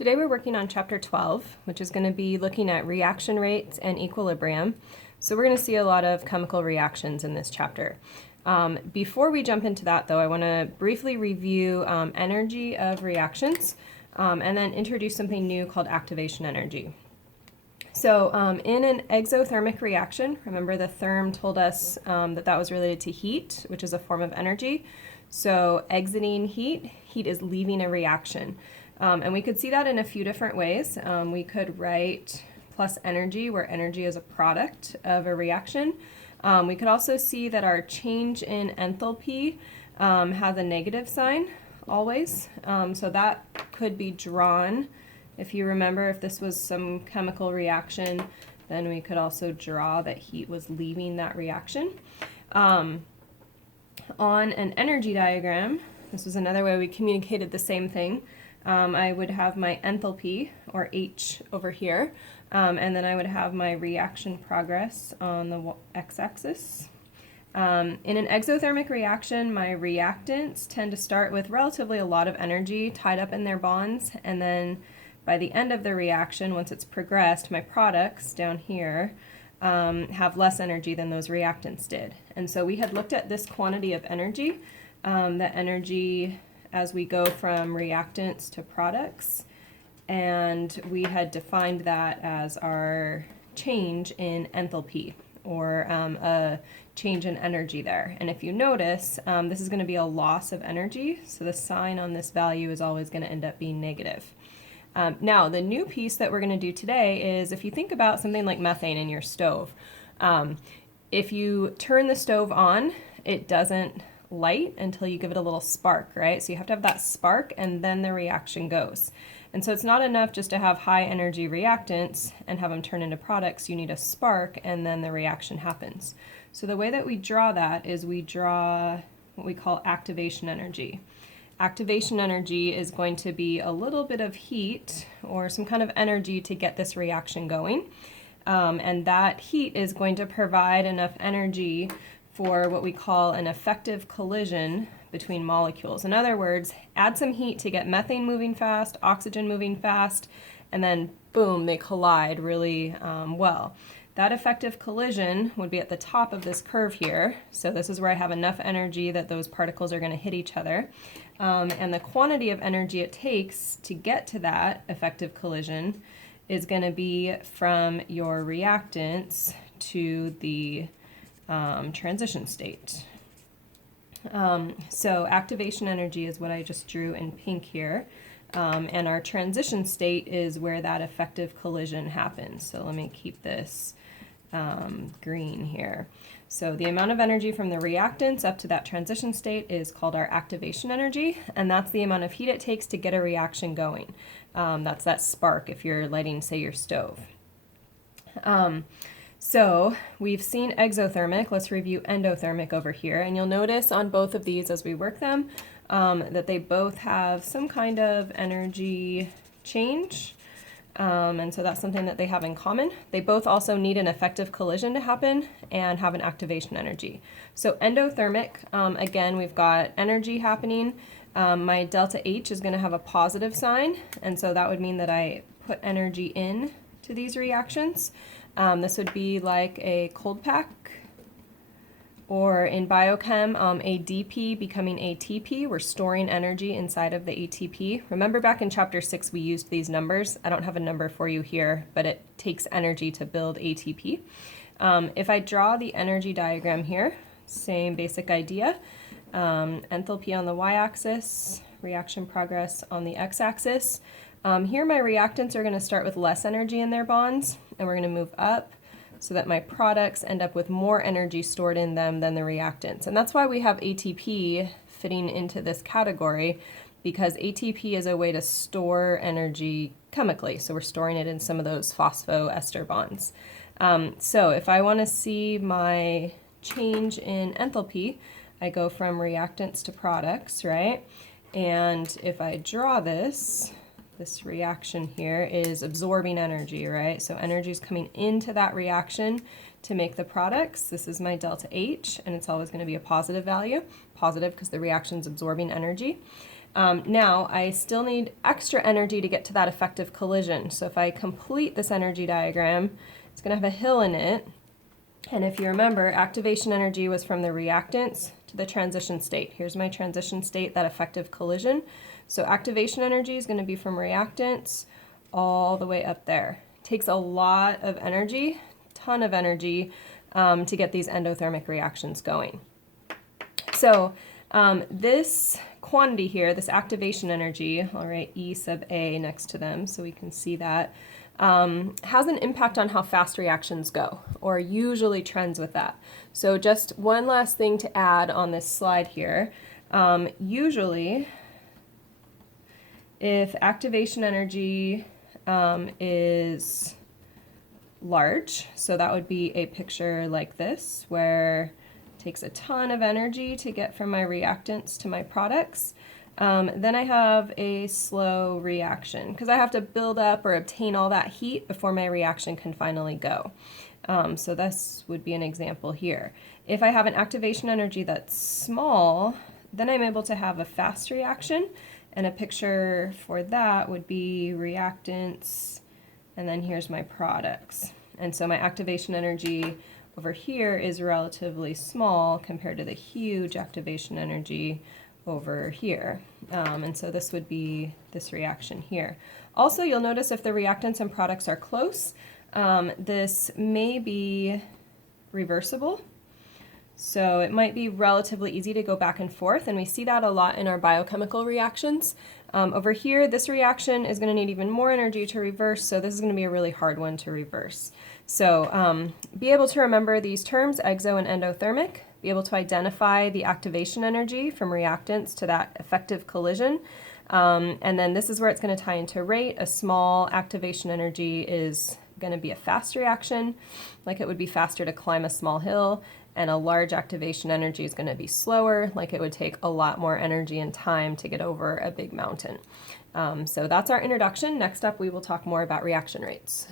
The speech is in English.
Today we're working on chapter 12, which is going to be looking at reaction rates and equilibrium. So we're going to see a lot of chemical reactions in this chapter. Before we jump into that though, I want to briefly review energy of reactions and then introduce something new called activation energy. So in an exothermic reaction, remember the therm told us that was related to heat, which is a form of energy. So exiting heat is leaving a reaction. And we could see that in a few different ways. We could write plus energy, where energy is a product of a reaction. We could also see that our change in enthalpy has a negative sign always. So that could be drawn. If you remember, if this was some chemical reaction, then we could also draw that heat was leaving that reaction. On an energy diagram, this was another way we communicated the same thing. I would have my enthalpy, or H, over here, and then I would have my reaction progress on the x-axis. In an exothermic reaction, my reactants tend to start with relatively a lot of energy tied up in their bonds, and then by the end of the reaction, once it's progressed, my products down here have less energy than those reactants did. And so we had looked at this quantity of energy, the energy as we go from reactants to products, and we had defined that as our change in enthalpy, or a change in energy there. And if you notice, this is going to be a loss of energy, so the sign on this value is always going to end up being negative. Now, the new piece that we're going to do today is if you think about something like methane in your stove, if you turn the stove on, it doesn't light until you give it a little spark, right? So you have to have that spark and then the reaction goes. And so it's not enough just to have high energy reactants and have them turn into products. You need a spark and then the reaction happens. So the way that we draw that is we draw what we call activation energy. Activation energy is going to be a little bit of heat or some kind of energy to get this reaction going. And that heat is going to provide enough energy for what we call an effective collision between molecules. In other words, add some heat to get methane moving fast, oxygen moving fast, and then boom, they collide really well. That effective collision would be at the top of this curve here. So this is where I have enough energy that those particles are going to hit each other. And the quantity of energy it takes to get to that effective collision is going to be from your reactants to the transition state. So activation energy is what I just drew in pink here. And our transition state is where that effective collision happens. So let me keep this green here. So the amount of energy from the reactants up to that transition state is called our activation energy, and that's the amount of heat it takes to get a reaction going. That's that spark if you're lighting, say, your stove. So we've seen exothermic. Let's review endothermic over here, and you'll notice on both of these as we work them that they both have some kind of energy change. And so that's something that they have in common. They both also need an effective collision to happen and have an activation energy. So endothermic, again, we've got energy happening. My delta H is going to have a positive sign, and so that would mean that I put energy in to these reactions. This would be like a cold pack, or in biochem, ADP becoming ATP. We're storing energy inside of the ATP. Remember back in chapter 6 we used these numbers. I don't have a number for you here, but it takes energy to build ATP. If I draw the energy diagram here, same basic idea. Enthalpy on the y-axis, reaction progress on the x-axis. Here my reactants are going to start with less energy in their bonds, and we're going to move up so that my products end up with more energy stored in them than the reactants. And that's why we have ATP fitting into this category, because ATP is a way to store energy chemically. So we're storing it in some of those phosphoester bonds. So if I want to see my change in enthalpy, I go from reactants to products, right? And if I draw this reaction here is absorbing energy, right? So energy is coming into that reaction to make the products. This is my delta H, and it's always going to be a positive value. Positive because the reaction is absorbing energy. Now, I still need extra energy to get to that effective collision. So if I complete this energy diagram, it's going to have a hill in it. And if you remember, activation energy was from the reactants to the transition state. Here's my transition state, that effective collision. So activation energy is going to be from reactants all the way up there. It takes a lot of energy, ton of energy, to get these endothermic reactions going. So this quantity here, this activation energy, I'll write E sub A next to them so we can see that, has an impact on how fast reactions go, or usually trends with that. So just one last thing to add on this slide here. Usually, if activation energy is large, so that would be a picture like this, where it takes a ton of energy to get from my reactants to my products. Then I have a slow reaction because I have to build up or obtain all that heat before my reaction can finally go. So this would be an example here. If I have an activation energy that's small, then I'm able to have a fast reaction, and a picture for that would be reactants, and then here's my products. And so my activation energy over here is relatively small compared to the huge activation energy over here. And so this would be this reaction here. Also, you'll notice if the reactants and products are close, this may be reversible. So it might be relatively easy to go back and forth, and we see that a lot in our biochemical reactions. Over here, this reaction is going to need even more energy to reverse, so this is going to be a really hard one to reverse. So be able to remember these terms, exo and endothermic, be able to identify the activation energy from reactants to that effective collision, and then this is where it's going to tie into rate. A small activation energy is going to be a fast reaction, like it would be faster to climb a small hill, and a large activation energy is going to be slower, like it would take a lot more energy and time to get over a big mountain. So that's our introduction. Next up, we will talk more about reaction rates.